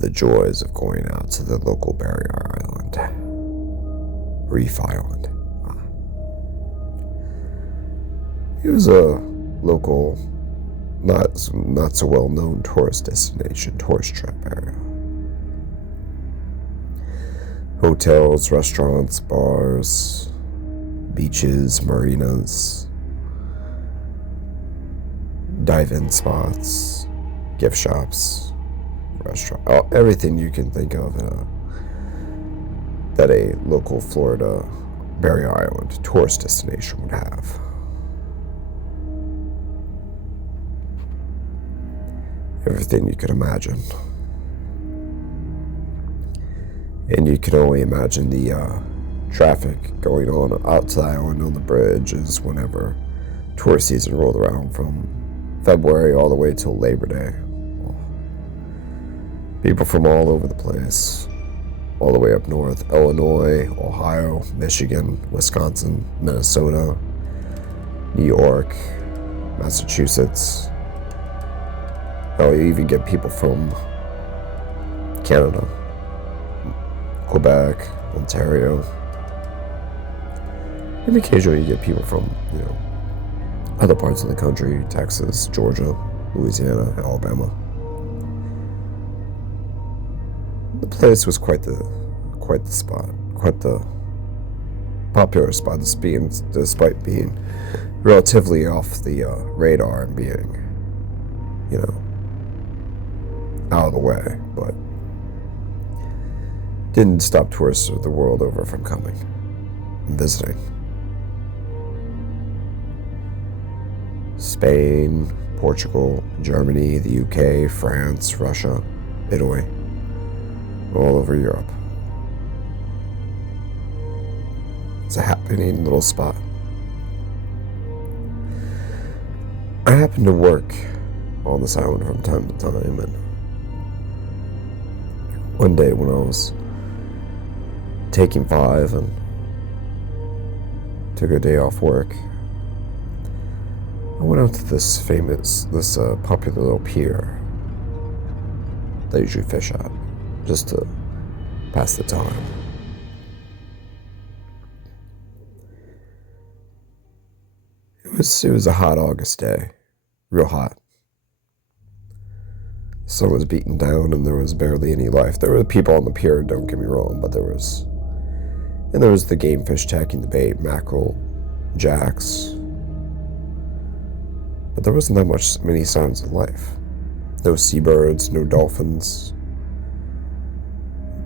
of the joys of going out to the local barrier island, Reef Island. It was a local, not so well known tourist destination, tourist trap area. Hotels, restaurants, bars, beaches, marinas, dive-in spots, gift shops, restaurant, everything you can think of that a local Florida barrier island tourist destination would have. Everything you could imagine. And you can only imagine the traffic going on out to the island on the bridges whenever tourist season rolled around, from February all the way till Labor Day. People from all over the place, all the way up north: Illinois, Ohio, Michigan, Wisconsin, Minnesota, New York, Massachusetts. Oh, you even get people from Canada, Quebec, Ontario, and occasionally you get people from, other parts of the country: Texas, Georgia, Louisiana, Alabama. The place was quite the spot, quite the popular spot, despite being relatively off the radar and being, out of the way, but didn't stop tourists of the world over from coming and visiting. Spain, Portugal, Germany, the UK, France, Russia, Italy, all over Europe. It's a happening little spot. I happen to work on this island from time to time, and one day when I was taking 5 and took a day off work, I went out to this popular little pier that I usually fish at, just to pass the time. It was a hot August day, real hot. The sun was beaten down and there was barely any life. There were people on the pier, don't get me wrong, but there was the game fish tacking the bait: mackerel, jacks. But there wasn't many signs of life. No seabirds, no dolphins.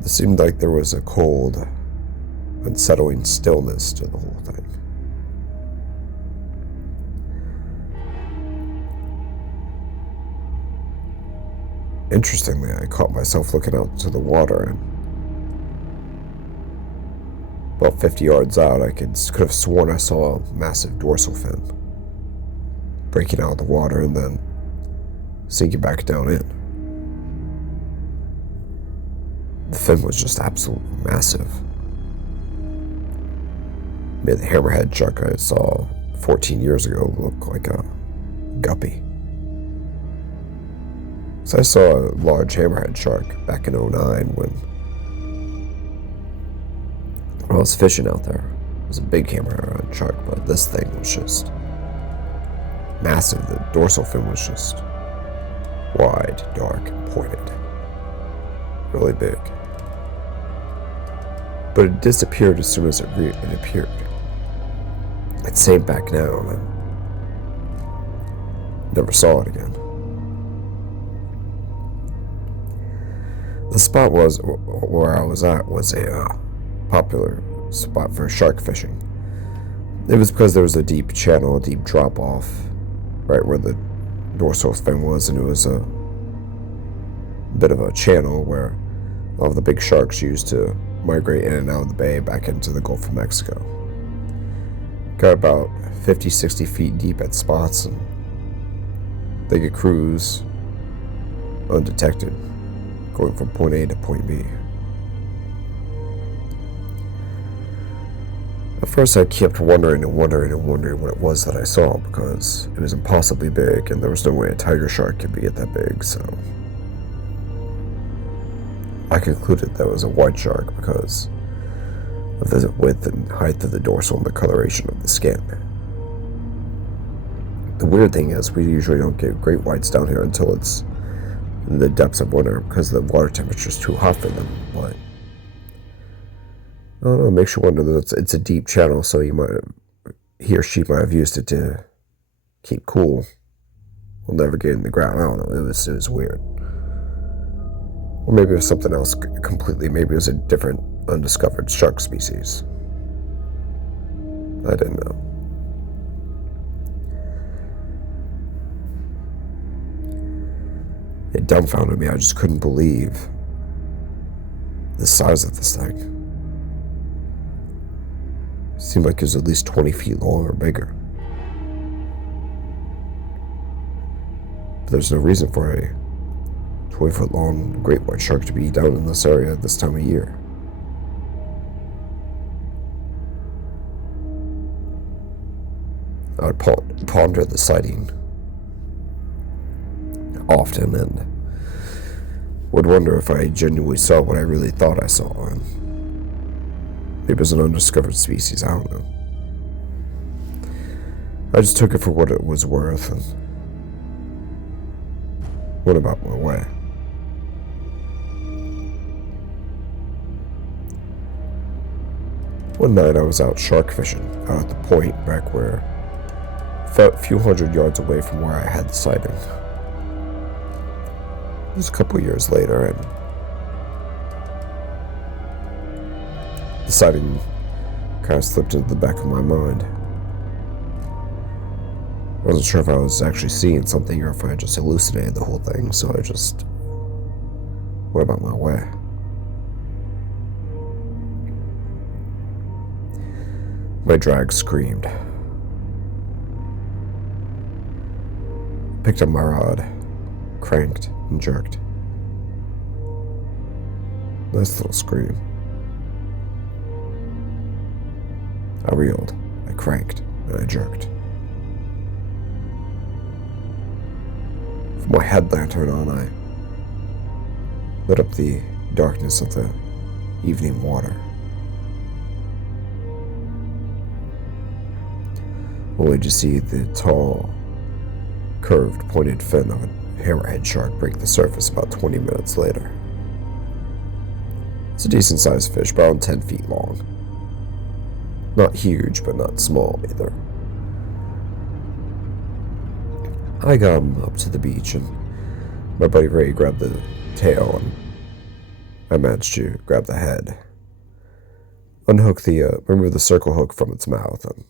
It seemed like there was a cold, unsettling stillness to the whole thing. Interestingly, I caught myself looking out to the water, and about 50 yards out, I could have sworn I saw a massive dorsal fin breaking out of the water and then sinking back down in. The fin was just absolutely massive. Made the hammerhead shark I saw 14 years ago look like a guppy. So I saw a large hammerhead shark back in 2009 when I was fishing out there. It was a big hammerhead shark, but this thing was just massive. The dorsal fin was just wide, dark, and pointed. Really big. But it disappeared as soon as it appeared. It sank back down and never saw it again. The spot where I was at was a popular spot for shark fishing. It was because there was a deep channel, a deep drop off, right where the dorsal fin was, and it was a bit of a channel where a lot of the big sharks used to migrate in and out of the bay back into the Gulf of Mexico. Got about 50, 60 feet deep at spots, and they could cruise undetected, going from point A to point B. At first I kept wondering what it was that I saw, because it was impossibly big and there was no way a tiger shark could be that big, so I concluded that it was a white shark because of the width and height of the dorsal and the coloration of the skin. The weird thing is, we usually don't get great whites down here until it's in the depths of winter because the water temperature is too hot for them. But I don't know, it makes you wonder that it's a deep channel, so he or she might have used it to keep cool. We'll never get in the ground. I don't know. It was weird. Or maybe it was something else completely. Maybe it was a different undiscovered shark species. I didn't know. It dumbfounded me. I just couldn't believe the size of this thing. It seemed like it was at least 20 feet long or bigger. But there's no reason for a 20-foot long great white shark to be down in this area at this time of year. I would ponder the sighting often and would wonder if I genuinely saw what I really thought I saw. And maybe it was an undiscovered species, I don't know. I just took it for what it was worth and went about my way. One night I was out shark fishing out at the point back where, a few hundred yards away from where I had the sighting. It was a couple years later, and the sighting kind of slipped into the back of my mind. I wasn't sure if I was actually seeing something or if I just hallucinated the whole thing, so I just went about my way. My drag screamed. Picked up my rod, cranked, and jerked. Nice little scream. I reeled, I cranked, and I jerked. With my head lantern on, I lit up the darkness of the evening water. Only to see the tall, curved, pointed fin of a hammerhead shark break the surface about 20 minutes later. It's a decent-sized fish, about 10 feet long. Not huge, but not small either. I got him up to the beach, and my buddy Ray grabbed the tail, and I managed to grab the head. Unhook remove the circle hook from its mouth, and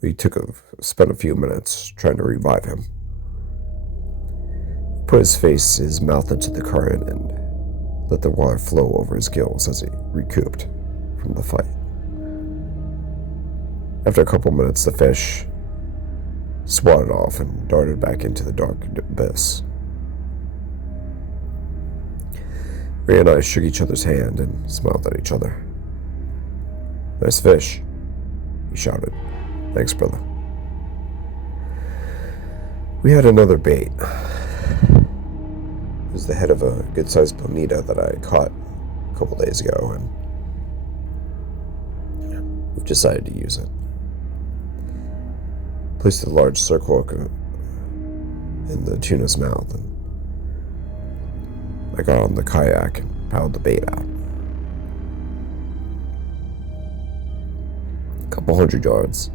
we spent a few minutes trying to revive him. Put his mouth into the current and let the water flow over his gills as he recouped from the fight. After a couple minutes, the fish swatted off and darted back into the dark abyss. Ray and I shook each other's hand and smiled at each other. "Nice fish," he shouted. "Thanks, brother." We had another bait. It was the head of a good-sized bonita that I caught a couple days ago, and we decided to use it. Placed a large circle hook in the tuna's mouth, and I got on the kayak and paddled the bait out. A couple hundred yards,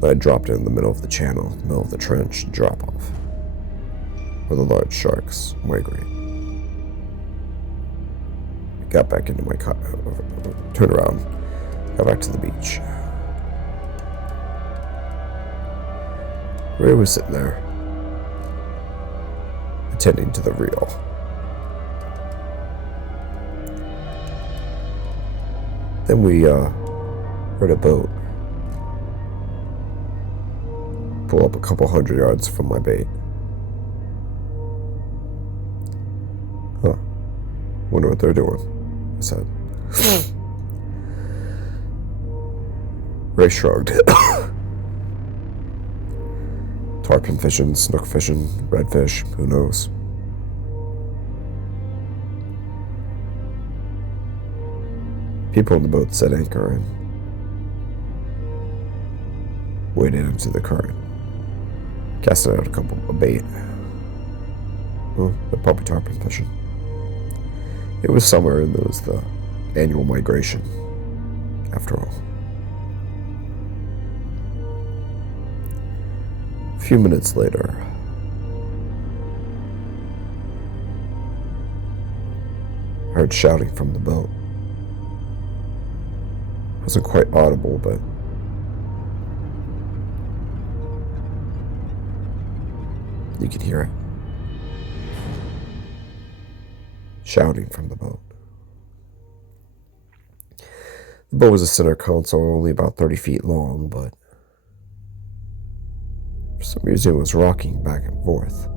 then I dropped it in the middle of the channel, the middle of the trench, and drop off, where the large sharks migrate. I got back into my turned around, got back to the beach. Ray was sitting there, attending to the reel. Then we heard a boat pull up a couple hundred yards from my bait. "Huh. Wonder what they're doing," I said. Ray shrugged. Tarpon fishing, snook fishing, redfish, who knows? People on the boat set anchor and waded into the current, casting out a couple of bait. Well, the puppy tarpon fishing. It was summer and it was the annual migration, after all. A few minutes later, I heard shouting from the boat. It wasn't quite audible, but you could hear it. Shouting from the boat. The boat was a center console, only about 30 feet long, but for some reason it was rocking back and forth.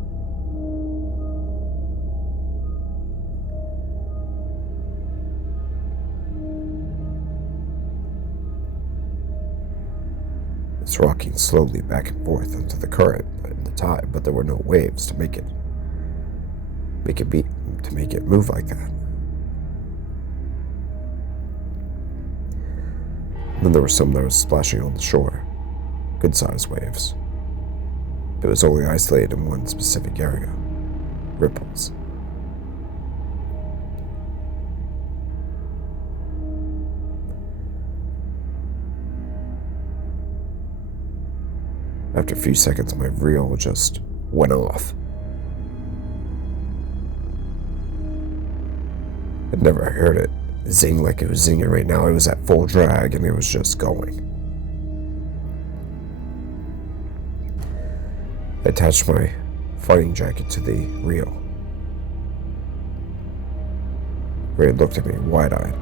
It's rocking slowly back and forth into the current and the tide, but there were no waves to make it move like that. Then there were some that was splashing on the shore, good-sized waves. It was only isolated in one specific area, ripples. After a few seconds, my reel just went off. I'd never heard it zing like it was zinging right now. It was at full drag and it was just going. I attached my fighting jacket to the reel. Ray looked at me wide-eyed.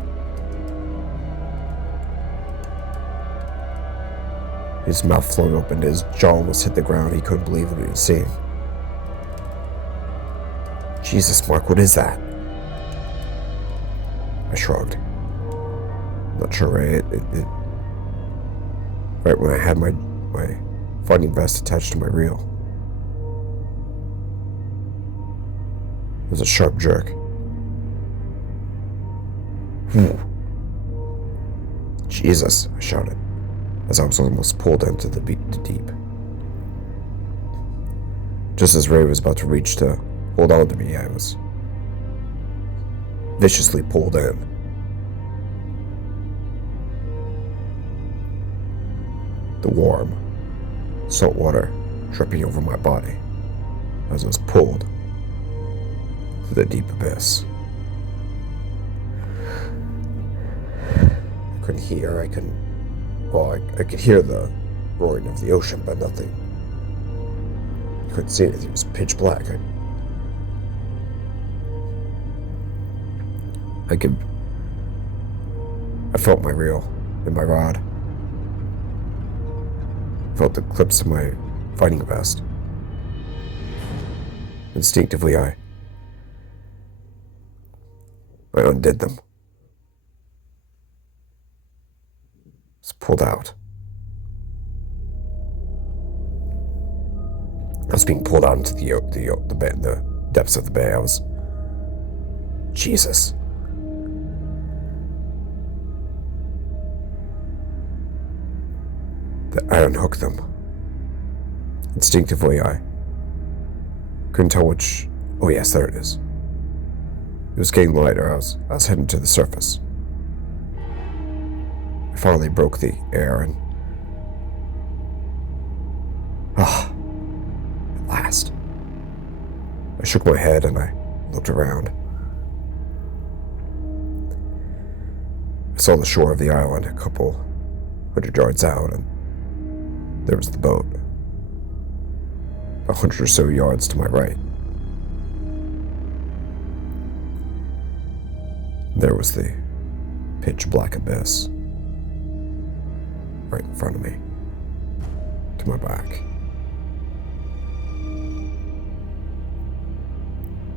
His mouth flung open, his jaw almost hit the ground. He couldn't believe what he was seeing. Jesus, Mark, what is that? I shrugged. Not sure, Ray. Right when I had my fighting vest attached to my reel, there was a sharp jerk. Jesus, I shouted, as I was almost pulled into the deep. Just as Ray was about to reach to hold on to me, I was viciously pulled in. The warm, salt water dripping over my body as I was pulled to the deep abyss. I couldn't hear, I could hear the roaring of the ocean, but nothing. I couldn't see anything, it was pitch black. I felt my reel and my rod. I felt the clips of my fighting vest. Instinctively, I undid them. It's pulled out. I was being pulled out into the depths of the bay. Jesus. I unhooked them. Instinctively, I couldn't tell which. Oh yes, there it is. It was getting lighter. I was heading to the surface. I finally broke the air and at last. I shook my head and I looked around. I saw the shore of the island a couple 100 yards out, and there was the boat, 100 or so yards to my right. There was the pitch black abyss right in front of me, to my back.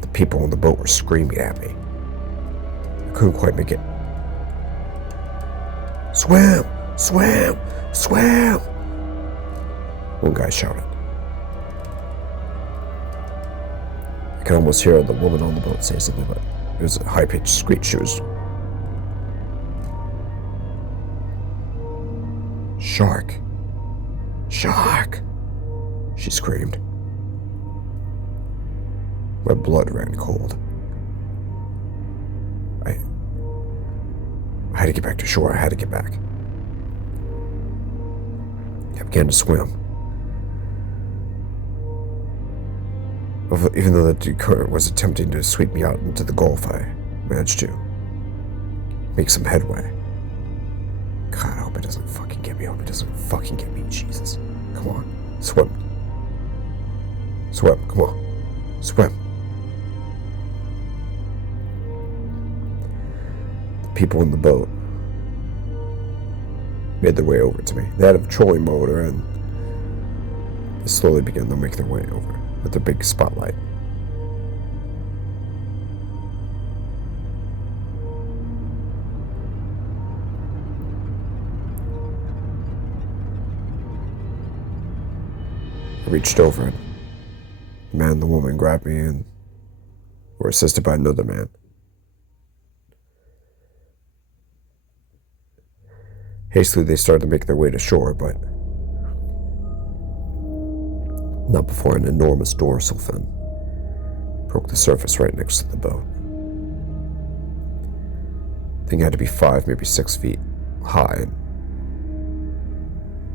The people on the boat were screaming at me. I couldn't quite make it. Swim! Swim! Swim! One guy shouted. I could almost hear the woman on the boat say something, but it was a high-pitched screech. She was Shark! Shark! She screamed. My blood ran cold. I had to get back to shore. I had to get back. I began to swim. Even though the current was attempting to sweep me out into the Gulf, I managed to make some headway. God, I hope it doesn't fucking get me. I hope it doesn't fucking get me. Jesus. Come on. Swim. Swim. Come on. Swim. The people in the boat made their way over to me. They had a trolling motor and they slowly began to make their way over with their big spotlight. I reached over and the man and the woman grabbed me and were assisted by another man. Hastily, they started to make their way to shore, but not before an enormous dorsal fin broke the surface right next to the boat. The thing had to be 5, maybe 6 feet high, and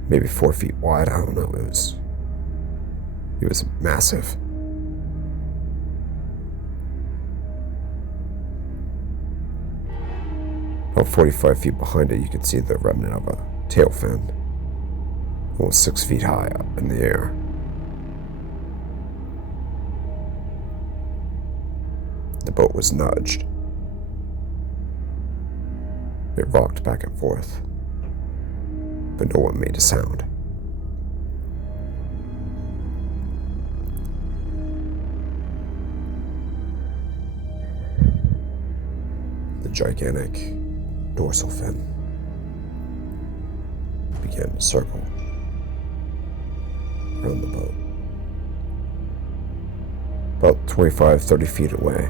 maybe 4 feet wide. I don't know. It was massive. About 45 feet behind it, you could see the remnant of a tail fin, almost 6 feet high up in the air. The boat was nudged. It rocked back and forth, but no one made a sound. The gigantic dorsal fin began to circle around the boat. About 25-30 feet away,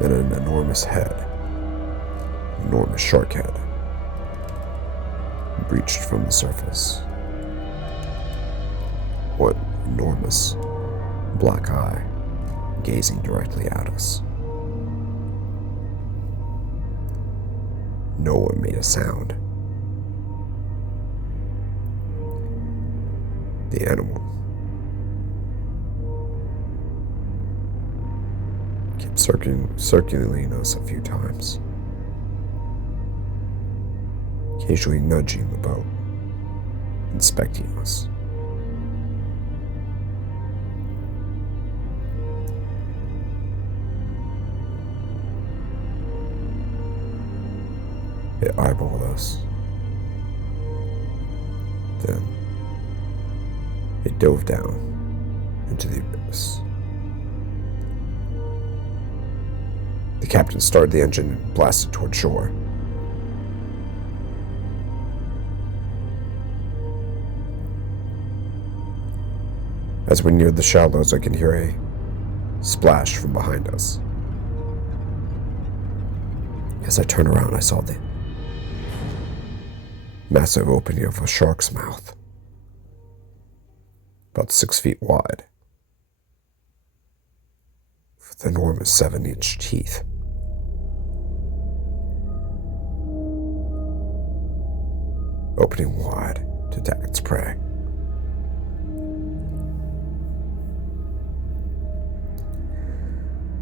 then an enormous head, an enormous shark head, breached from the surface. One enormous black eye gazing directly at us. No one made a sound. The animal kept circulating us a few times, occasionally nudging the boat, inspecting us. It eyeballed us. Then it dove down into the abyss. The captain started the engine and blasted toward shore. As we neared the shallows, I could hear a splash from behind us. As I turned around, I saw the massive opening of a shark's mouth, about 6 feet wide, with enormous 7-inch teeth. Opening wide to attack its prey.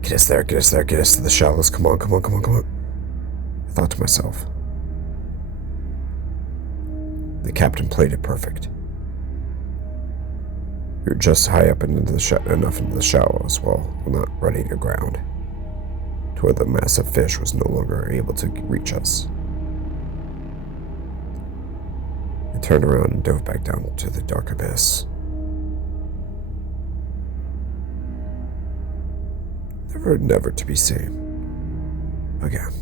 Get us there, get us there, get us to the shallows. Come on, come on, come on, come on. I thought to myself. The captain played it perfect. We were just high up enough into the shallows while not running aground, to where the massive fish was no longer able to reach us. I turned around and dove back down to the dark abyss. Never to be seen again.